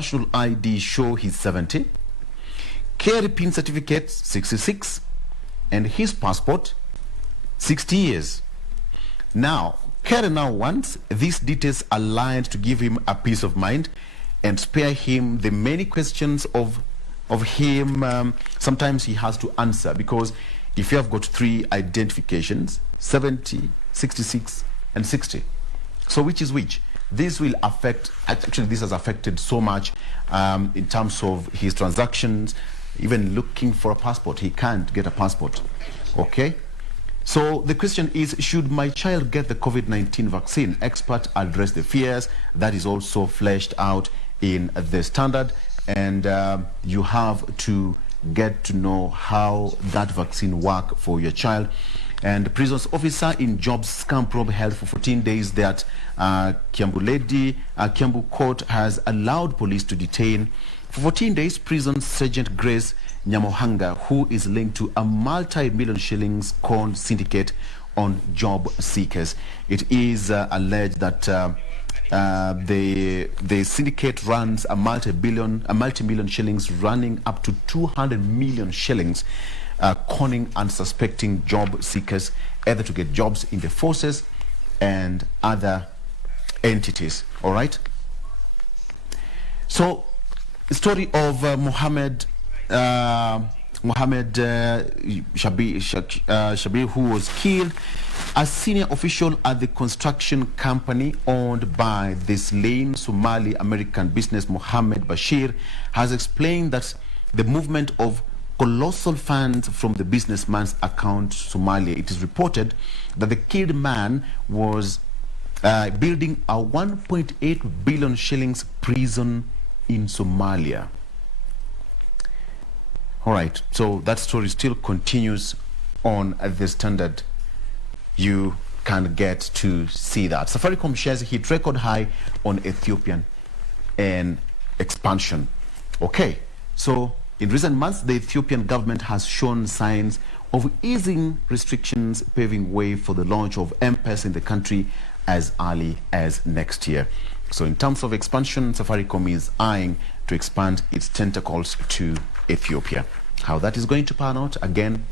national ID show he's 70, carry PIN certificate 66, and his passport 60 years. Now, Kerry now wants these details aligned to give him a peace of mind and spare him the many questions of him sometimes he has to answer, because if you have got 3 identifications, 70, 66, and 60, so which is which? This will affect, actually this has affected so much in terms of his transactions, even looking for a passport. He can't get a passport, okay? So the question is, should my child get the COVID-19 vaccine? Experts address the fears. That is also fleshed out in the standard, and you have to get to know how that vaccine work for your child. And the prisons officer in jobs scam probe held for 14 days that Kiambu court has allowed police to detain for 14 days prison Sergeant Grace Nyamohanga, who is linked to a multi-million shillings con syndicate on job seekers. It is alleged that the syndicate runs a multi-million shillings, running up to 200 million shillings, conning unsuspecting job seekers either to get jobs in the forces and other entities. All right. So, the story of Mohammed Shabir, who was killed. A senior official at the construction company owned by the slain Somali-American business Mohammed Bashir has explained that the movement of colossal funds from the businessman's account Somalia. It is reported that the killed man was building a 1.8 billion shillings prison in Somalia. All right, so that story still continues on the standard. You can get to see that. Safaricom shares hit record high on Ethiopian and expansion. Okay, so in recent months, the Ethiopian government has shown signs of easing restrictions, paving way for the launch of M-Pesa in the country as early as next year. So in terms of expansion, Safaricom is eyeing to expand its tentacles to Ethiopia. How that is going to pan out, again,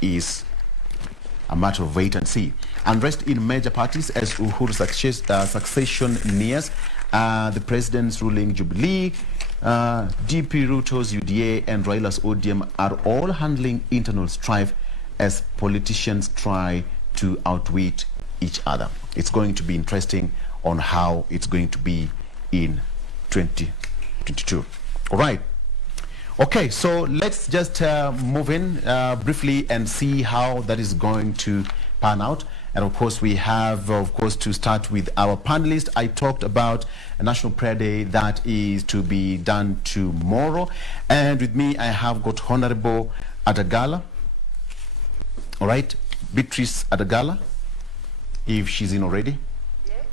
is a matter of wait and see. Unrest in major parties as Uhuru's succession nears. The president's ruling Jubilee, DP Ruto's UDA, and Raila's ODM are all handling internal strife as politicians try to outwit each other. It's going to be interesting on how it's going to be in 2022. All right. Okay, so let's just move in briefly and see how that is going to pan out. And of course, we have, of course, to start with our panelist. I talked about a National Prayer Day that is to be done tomorrow. And with me, I have got Hon.Beatrice Adagala. All right, Beatrice Adagala, if she's in already. Yes.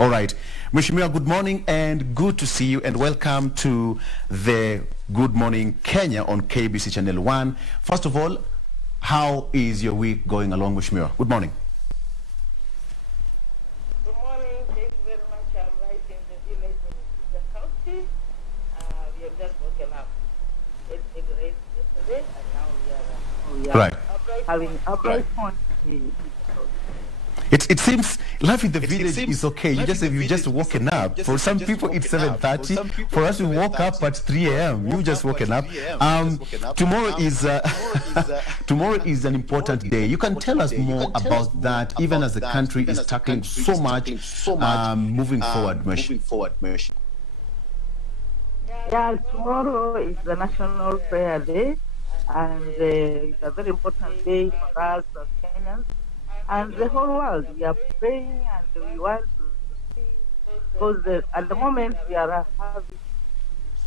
All right. Mheshimiwa, good morning and good to see you, and welcome to the Good Morning Kenya on KBC Channel 1. First of all, how is your week going along, Mheshimiwa? Good morning. Good morning. Thank you very much. I'm right in the village in the county. We have just woken up. It's been rain yesterday, and now we are having a bright morning. It seems life in the village is okay. You just woken up. For some people it's 7:30. For us, we woke up at 3 a.m. You just woken up. Tomorrow is an important day. You can tell us more about that, even as the country is tackling so much moving forward. Yeah, tomorrow is the National Prayer Day, and it's a very important day for us as Kenyans. And the whole world, we are praying and we want to see, because at the moment we are having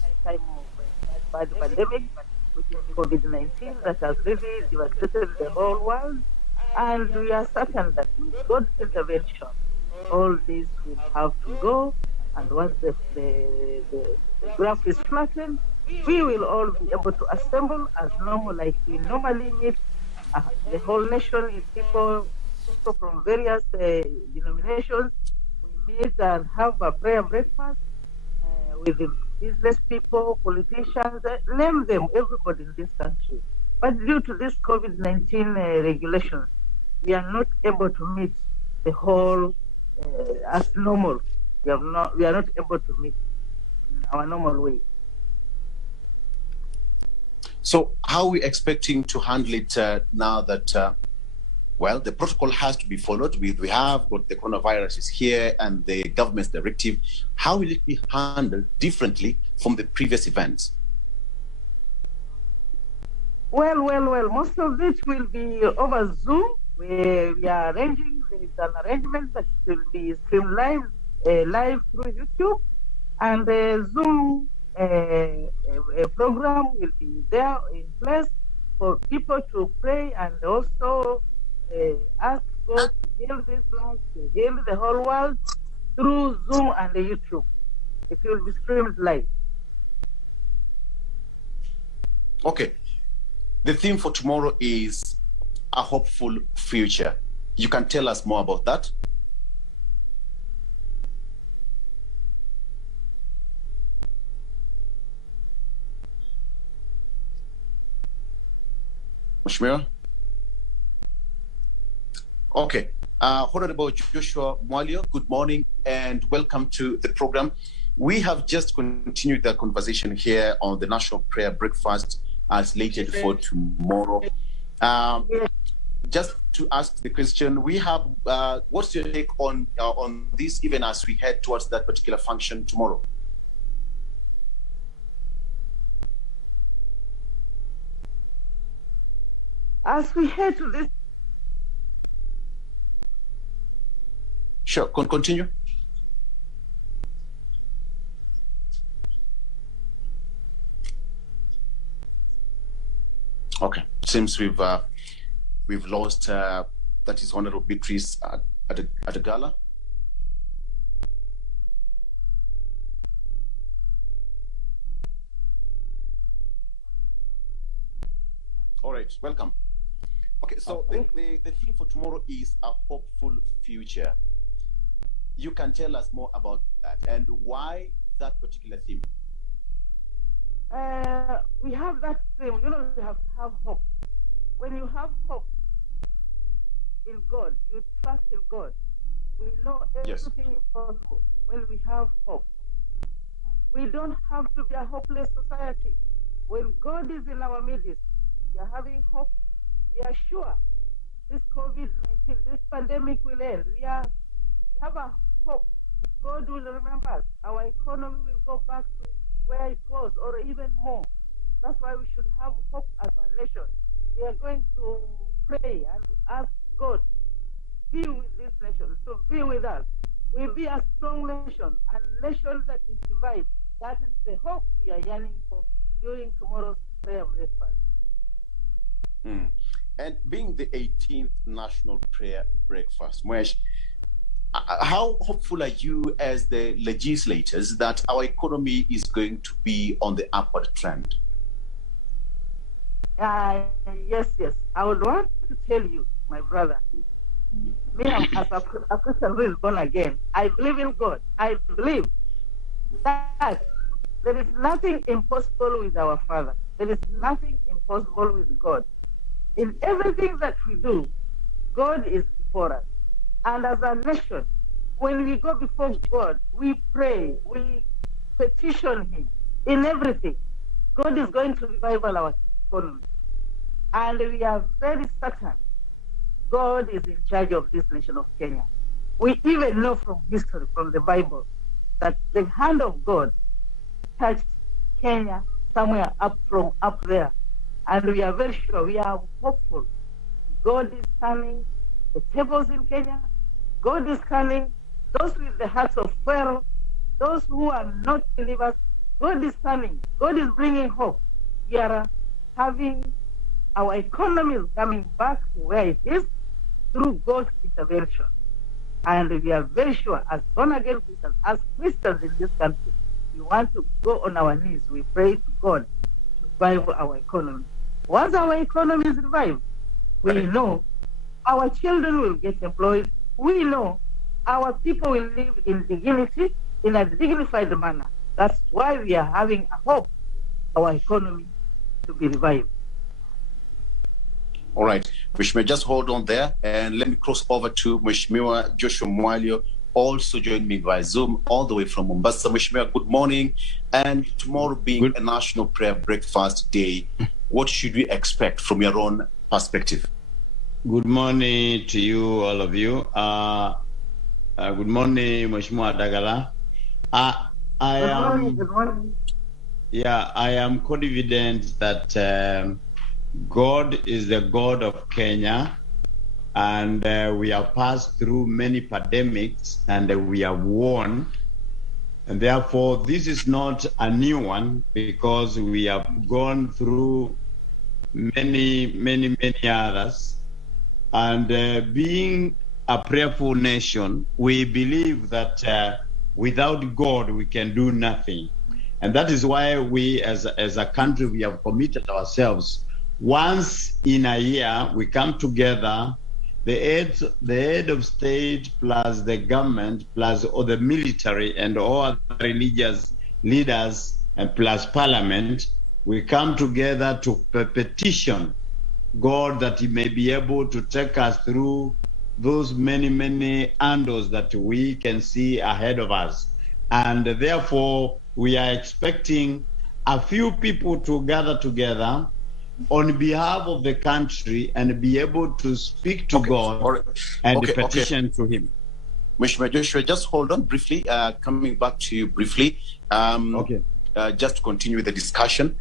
a time of bad pandemic, which is COVID-19, that has really devastated the whole world. And we are certain that with God's intervention, all this will have to go. And once the graph is flattened, we will all be able to assemble as normal, like we normally meet. The whole nation is people from various denominations. We meet and have a prayer breakfast with the business people, politicians, name them, everybody in this country. But due to this COVID-19 regulations, we are not able to meet the whole as normal. We are not able to meet in our normal way. So how are we expecting to handle it now that, well, the protocol has to be followed? We have got the coronavirus is here and the government's directive. How will it be handled differently from the previous events? Well, most of it will be over Zoom. We are arranging, there is an arrangement that will be streamed live through YouTube, and the Zoom program will be there in place for people to pray and also ask God to heal this land, to heal the whole world through Zoom and YouTube. It will be streamed live. Okay. The theme for tomorrow is a hopeful future. You can tell us more about that? Mheshimiwa? Okay. Honorable Joshua Mwalyo, good morning and welcome to the program. We have just continued the conversation here on the National Prayer Breakfast as slated for tomorrow. Just to ask the question, we have, what's your take on this, even as we head towards that particular function tomorrow? As we head to this. Sure, continue. Okay, seems we've lost, that is Hon.Beatrice at Adagala. All right, welcome. Okay, so the theme for tomorrow is a hopeful future. You can tell us more about that and why that particular theme. We have that theme, you have to have hope. When you have hope in God, you trust in God, we know everything is possible when we have hope. We don't have to be a hopeless society. When God is in our midst, we are having hope. We are sure this COVID-19, this pandemic will end. We have a hope. God will remember us. Our economy will go back to where it was, or even more. That's why we should have hope as a nation. We are going to pray and ask God, be with this nation, to be with us. We'll be a strong nation, a nation that is divided. That is the hope we are yearning for during tomorrow's prayer breakfast. And being the 18th National Prayer Breakfast, Mwesh, how hopeful are you as the legislators that our economy is going to be on the upward trend? Yes. I would want to tell you, my brother, me as a Christian who is born again, I believe in God. I believe that there is nothing impossible with our Father. There is nothing impossible with God. In everything that we do, God is before us. And as a nation, when we go before God, we pray, we petition Him in everything. God is going to revive our economy. And we are very certain God is in charge of this nation of Kenya. We even know from history, from the Bible, that the hand of God touched Kenya somewhere up there. And we are very sure, we are hopeful. God is turning the tables in Kenya. God is turning those with the hearts of Pharaoh, those who are not believers. God is turning. God is bringing hope. We are having our economy is coming back to where it is through God's intervention. And we are very sure, as born-again Christians, as Christians in this country, we want to go on our knees. We pray to God to revive our economy. Once our economy is revived, we know our children will get employed. We know our people will live in dignity, in a dignified manner. That's why we are having a hope our economy to be revived. All right, Mheshimiwa, just hold on there, and let me cross over to Mheshimiwa Joshua Mwalyo, also joined me via Zoom all the way from Mombasa. Mheshimiwa, good morning. And tomorrow being a National Prayer Breakfast Day, what should we expect from your own perspective? Good morning to you, all of you. Good morning, Mheshimiwa Adagala. Good morning. Yeah, I am confident that God is the God of Kenya, and we have passed through many pandemics, and we have won. And therefore, this is not a new one, because we have gone through many others. And being a prayerful nation, we believe that without God, we can do nothing. And that is why we, as a country, we have committed ourselves. Once in a year, we come together, the head of state plus the government plus all the military and all other religious leaders and plus parliament, we come together to petition God that he may be able to take us through those many handles that we can see ahead of us. And therefore, we are expecting a few people to gather together on behalf of the country and be able to speak to God and petition to him. Mheshimiwa Joshua, just hold on briefly, coming back to you briefly. Just to continue the discussion,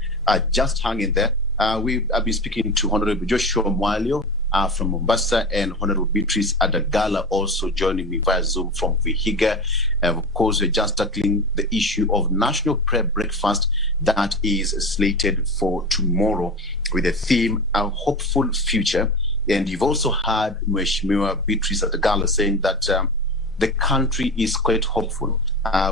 just hang in there. I've been speaking to Hon. Joshua Mwalyo from Mombasa, and Hon.Beatrice Adagala also joining me via Zoom from Vihiga. Of course, we're just tackling the issue of National Prayer Breakfast that is slated for tomorrow with the theme, A Hopeful Future. And you've also heard Mheshimiwa Beatrice Adagala saying that the country is quite hopeful.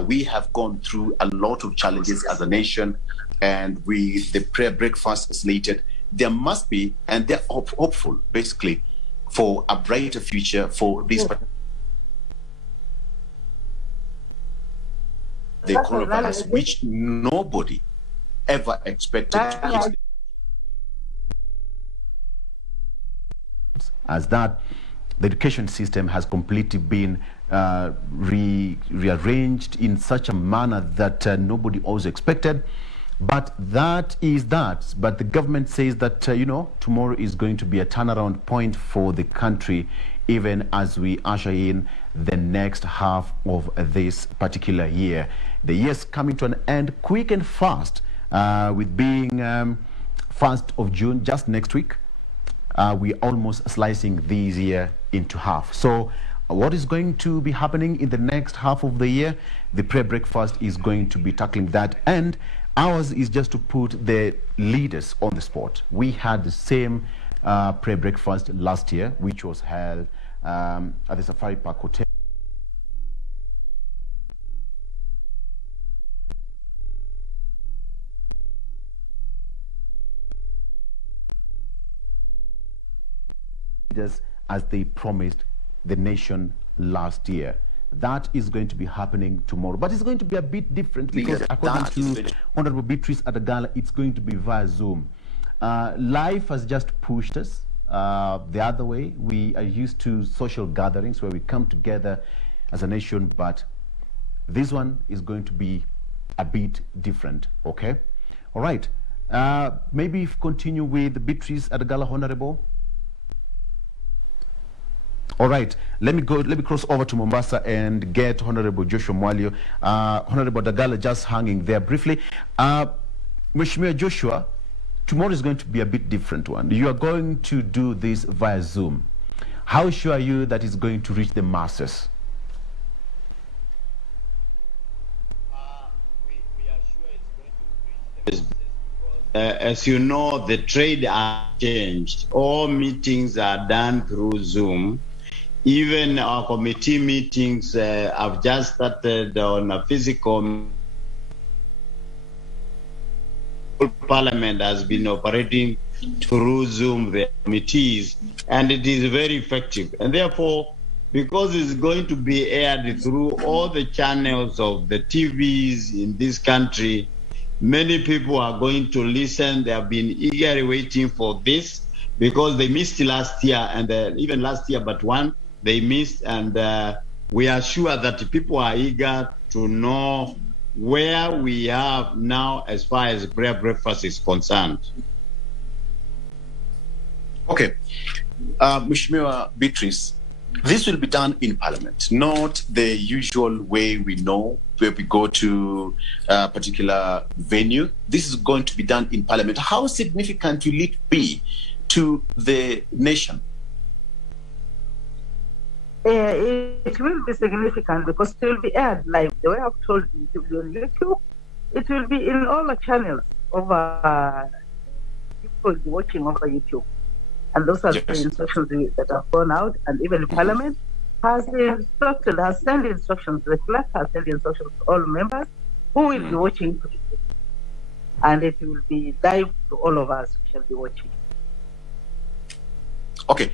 We have gone through a lot of challenges as a nation, and with the prayer breakfast slated, there must be, and they're hopeful, basically, for a brighter future for this the coronavirus, which nobody ever expected to hit. As that, the education system has completely been rearranged in such a manner that nobody also expected. But that is that. But the government says that, tomorrow is going to be a turnaround point for the country, even as we usher in the next half of this particular year. The year's coming to an end quick and fast, with being 1st of June, just next week. We're almost slicing this year into half. So what is going to be happening in the next half of the year? The prayer breakfast is going to be tackling that, and ours is just to put the leaders on the spot. We had the same prayer breakfast last year, which was held at the Safari Park Hotel. As they promised the nation last year. That is going to be happening tomorrow, but it's going to be a bit different because according to Hon.Beatrice Adagala, it's going to be via Zoom. Life has just pushed us the other way. We are used to social gatherings where we come together as a nation, but this one is going to be a bit different. Okay, all right. Maybe if continue with Beatrice Adagala, Honorable. All right, let me cross over to Mombasa and get Honorable Joshua Mwalyo. Honorable Adagala just hanging there briefly. Mheshimiwa Joshua, tomorrow is going to be a bit different one. You are going to do this via Zoom. How sure are you that it's going to reach the masses? We are sure it's going to reach the masses. As you know, the trade has changed. All meetings are done through Zoom. Even our committee meetings have just started on a physical. Parliament has been operating through Zoom, the committees, and it is very effective. And therefore, because it's going to be aired through all the channels of the TVs in this country. Many people are going to listen. They have been eagerly waiting for this because they missed last year, and even last year but one they missed, and we are sure that people are eager to know where we are now as far as prayer breakfast is concerned. Okay, Mheshimiwa Beatrice, this will be done in Parliament, not the usual way we know where we go to a particular venue. This is going to be done in Parliament. How significant will it be to the nation? It will be significant because it will be aired live. The way I've told you, it will be on YouTube. It will be in all the channels over people watching over YouTube. And those are the instructions that have gone out, and even Parliament has sent instructions, the clerk has sent instructions to all members who will be watching, and it will be live to all of us who shall be watching. Okay.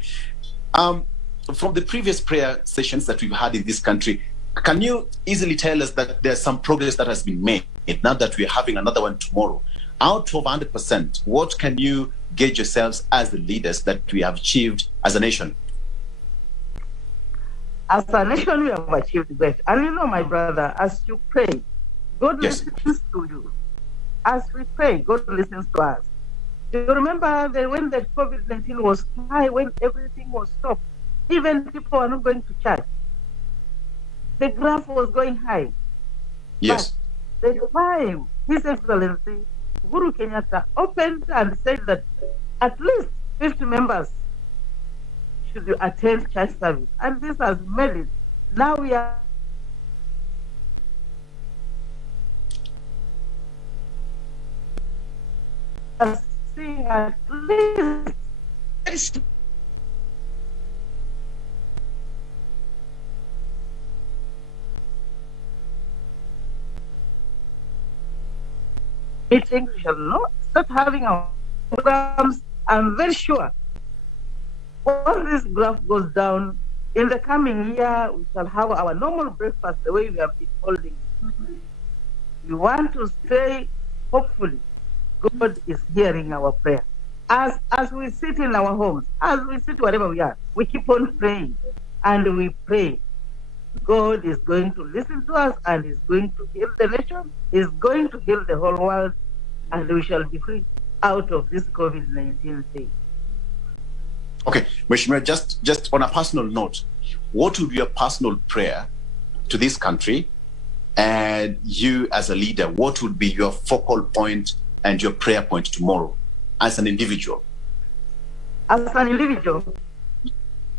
From the previous prayer sessions that we've had in this country, can you easily tell us that there's some progress that has been made now that we're having another one tomorrow? Out of 100%, what can you gauge yourselves as the leaders that we have achieved as a nation? As a nation, we have achieved great. And you know, my brother, as you pray, God listens to you. As we pray, God listens to us. Do you remember when the COVID-19 was high, when everything was stopped? Even people are not going to church. The graph was going high. Yes. But the time His Excellency Uhuru Kenyatta opened and said that at least 50 members should attend church service, and this has made it. Now we are seeing at least meetings. We shall not start having our programs. I'm very sure once this graph goes down, in the coming year, we shall have our normal breakfast the way we have been holding. We want to say, hopefully, God is hearing our prayer. As we sit in our homes, as we sit wherever we are, we keep on praying, and we pray. God is going to listen to us and is going to heal the nation, is going to heal the whole world, and we shall be free out of this COVID-19 thing. Okay, Mheshimiwa, just on a personal note, what would be your personal prayer to this country? And you as a leader, what would be your focal point and your prayer point tomorrow as an individual? As an individual,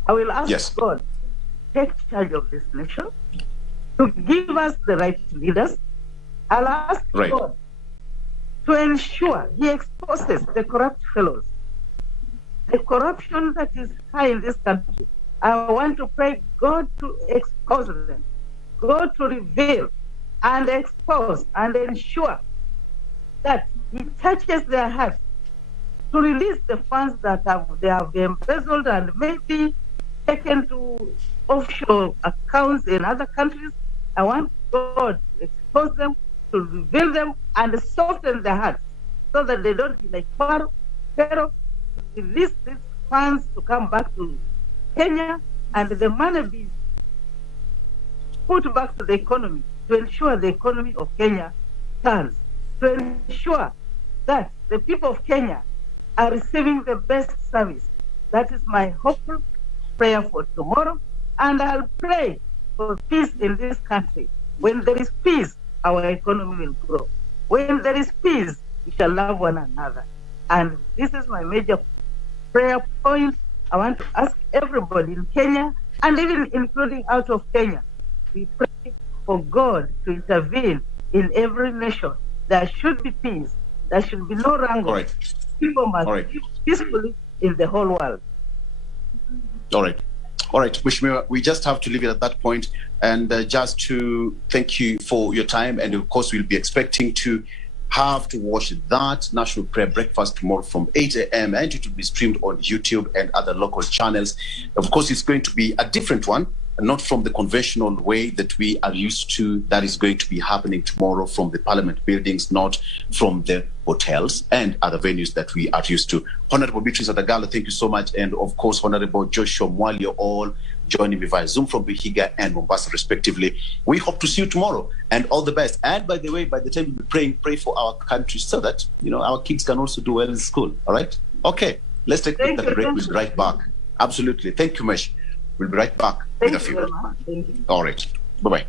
I will ask God to take charge of this nation, to give us the right leaders. I'll ask God to ensure He exposes the corrupt fellows, the corruption that is high in this country. I want to pray God to expose them, God to reveal and expose and ensure that He touches their hearts to release the funds that they have embezzled and maybe taken to offshore accounts in other countries. I want God to expose them, to reveal them, and soften their hearts so that they don't be like Pharaoh, release these funds to come back to Kenya, and the money be put back to the economy to ensure the economy of Kenya turns, to ensure that the people of Kenya are receiving the best service. That is my hopeful prayer for tomorrow, and I'll pray for peace in this country. When there is peace, our economy will grow. When there is peace, we shall love one another. And this is my major prayer point. I want to ask everybody in Kenya, and even including out of Kenya, we pray for God to intervene in every nation. There should be peace. There should be no wrangle. People must live peacefully in the whole world. All right, Mheshimiwa, we just have to leave it at that point, and just to thank you for your time, and of course we'll be expecting to have to watch that National Prayer Breakfast tomorrow from 8 a.m. and it will be streamed on YouTube and other local channels. Of course, it's going to be a different one not from the conventional way that we are used to, that is going to be happening tomorrow from the Parliament buildings, not from the hotels and other venues that we are used to. Honorable Beatrice Adagala, thank you so much. And of course, Honorable Joshua Mwalyo, all joining me via Zoom from Vihiga and Mombasa, respectively. We hope to see you tomorrow, and all the best. And by the way, by the time you'll be praying, pray for our country so that, you know, our kids can also do well in school. All right? Okay, let's take that break. We'll be right back. Absolutely. Thank you, Mesh. We'll be right back with a few. Thank you. All right. Bye-bye.